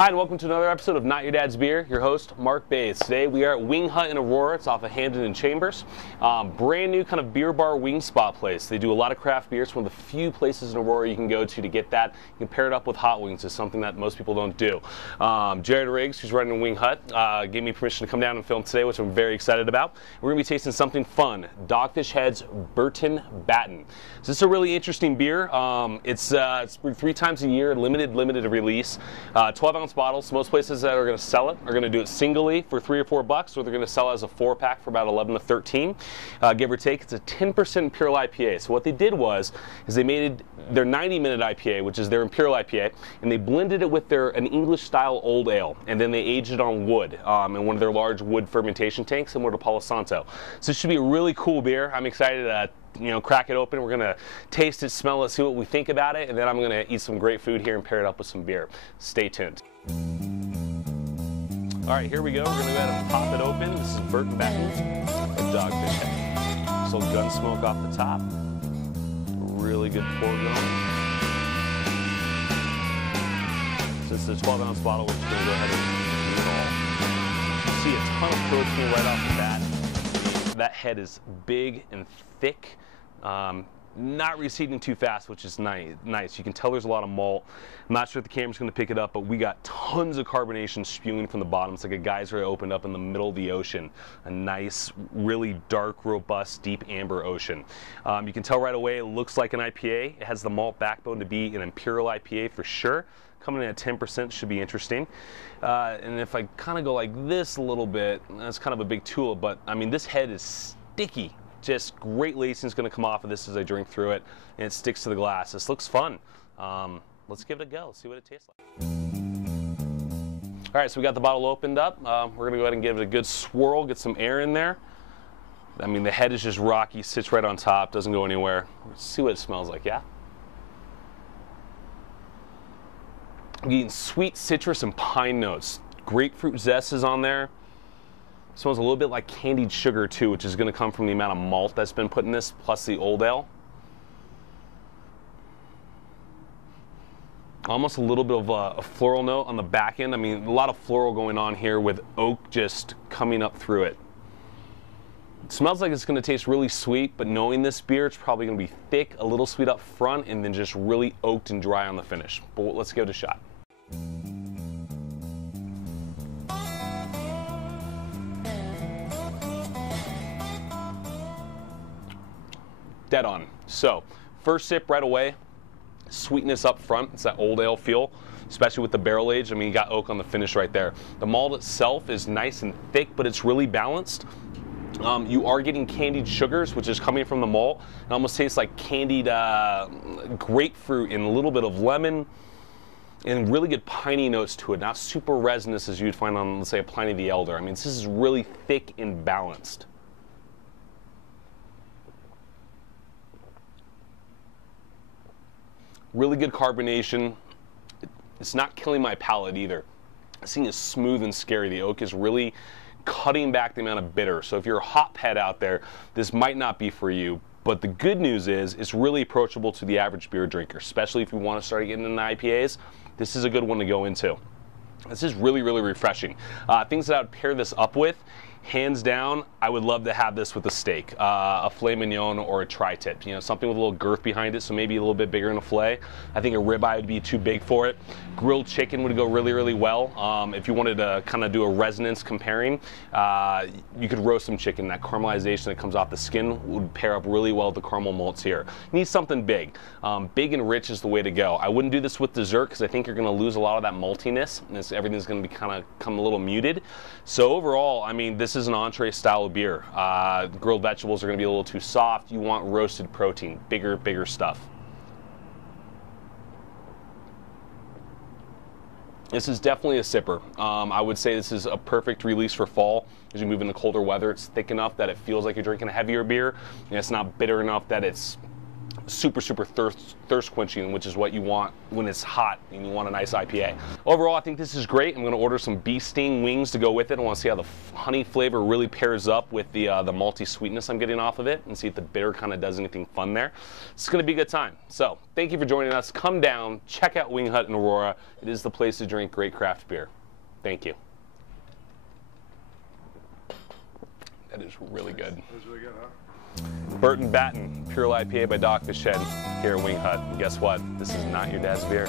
Hi, and welcome to another episode of Not Your Dad's Beer. Your host, Marc Bayes. Today we are at Wing Hut in Aurora. It's off of Hamden and Chambers. Brand new kind of beer bar wing spot place. They do a lot of craft beers. One of the few places in Aurora you can go to get that. You can pair it up with hot wings. It's something that most people don't do. Jared Riggs, who's running Wing Hut, gave me permission to come down and film today, which I'm very excited about. We're going to be tasting something fun. Dogfish Head's Burton Baton. So this is a really interesting beer. It's brewed 3 times a year, limited release. 12-ounce bottles. Most places that are going to sell it are going to do it singly for $3 or $4, or they're going to sell it as a 4-pack for about 11 to 13, give or take. It's a 10% Imperial IPA. So what they did was they made their 90-minute IPA, which is their Imperial IPA, and they blended it with an English-style old ale, and then they aged it on wood in one of their large wood fermentation tanks, similar to Palo Santo. So this should be a really cool beer. I'm excited to crack it open. We're going to taste it, smell it, see what we think about it, and then I'm going to eat some great food here and pair it up with some beer. Stay tuned. All right, here we go. We're going to go ahead and pop it open. This is Burton Baton from Dogfish Head. Just a little gun smoke off the top. Really good pour going. So this is a 12-ounce bottle, which is going to go ahead and eat it all. See a ton of protein right off the bat. That head is big and thick. Not receding too fast, which is nice. You can tell there's a lot of malt. I'm not sure if the camera's going to pick it up, but we got tons of carbonation spewing from the bottom. It's like a geyser opened up in the middle of the ocean. A nice, really dark, robust, deep amber ocean. You can tell right away it looks like an IPA. It has the malt backbone to be an Imperial IPA for sure. Coming in at 10% should be interesting. And if I kind of go like this a little bit, that's kind of a big tulip, but I mean, this head is sticky. Just great lacing is going to come off of this as I drink through it, and it sticks to the glass. This looks fun. Let's give it a go, see what it tastes like. All right, so we got the bottle opened up. We're going to go ahead and give it a good swirl, get some air in there. I mean, the head is just rocky, sits right on top, doesn't go anywhere. Let's see what it smells like, yeah? I'm getting sweet citrus and pine notes. Grapefruit zest is on there. Smells a little bit like candied sugar too, which is going to come from the amount of malt that's been put in this, plus the old ale. Almost a little bit of a floral note on the back end. I mean, a lot of floral going on here with oak just coming up through it. It smells like it's going to taste really sweet, but knowing this beer, it's probably going to be thick, a little sweet up front, and then just really oaked and dry on the finish. But let's give it a shot. Dead on. So, first sip right away, sweetness up front. It's that old ale feel, especially with the barrel age. I mean, you got oak on the finish right there. The malt itself is nice and thick, but it's really balanced. You are getting candied sugars, which is coming from the malt. It almost tastes like candied grapefruit and a little bit of lemon, and really good piney notes to it. Not super resinous as you'd find on, let's say, a Pliny the Elder. I mean, this is really thick and balanced. Really good carbonation. It's not killing my palate either. This thing is smooth and scary. The oak is really cutting back the amount of bitter. So if you're a hop head out there, this might not be for you. But the good news is it's really approachable to the average beer drinker, especially if you want to start getting into IPAs. This is a good one to go into. This is really, really refreshing. Things that I would pair this up with, hands down, I would love to have this with a steak, a filet mignon or a tri-tip. You know, something with a little girth behind it, so maybe a little bit bigger in a filet. I think a ribeye would be too big for it. Grilled chicken would go really, really well. If you wanted to kind of do a resonance comparing, you could roast some chicken. That caramelization that comes off the skin would pair up really well with the caramel malts here. You need something big. Big and rich is the way to go. I wouldn't do this with dessert because I think you're going to lose a lot of that maltiness, and everything's going to be kind of come a little muted. So overall, I mean, this is an entree style of beer. Grilled vegetables are going to be a little too soft. You want roasted protein, bigger stuff. This is definitely a sipper. I would say this is a perfect release for fall. As you move into colder weather, it's thick enough that it feels like you're drinking a heavier beer, and it's not bitter enough that it's super thirst quenching, which is what you want when it's hot and you want a nice IPA. Overall, I think this is great. I'm going to order some bee sting wings to go with it. I want to see how the honey flavor really pairs up with the malty sweetness I'm getting off of it, and see if the bitter kind of does anything fun there. It's going to be a good time. So thank you for joining us. Come down, check out Wing Hut in Aurora. It is the place to drink great craft beer. Thank you. That is really good. That was really good, huh? Burton Baton, Imperial IPA by Dogfish Head here at Wing Hut. And guess what? This is not your dad's beer.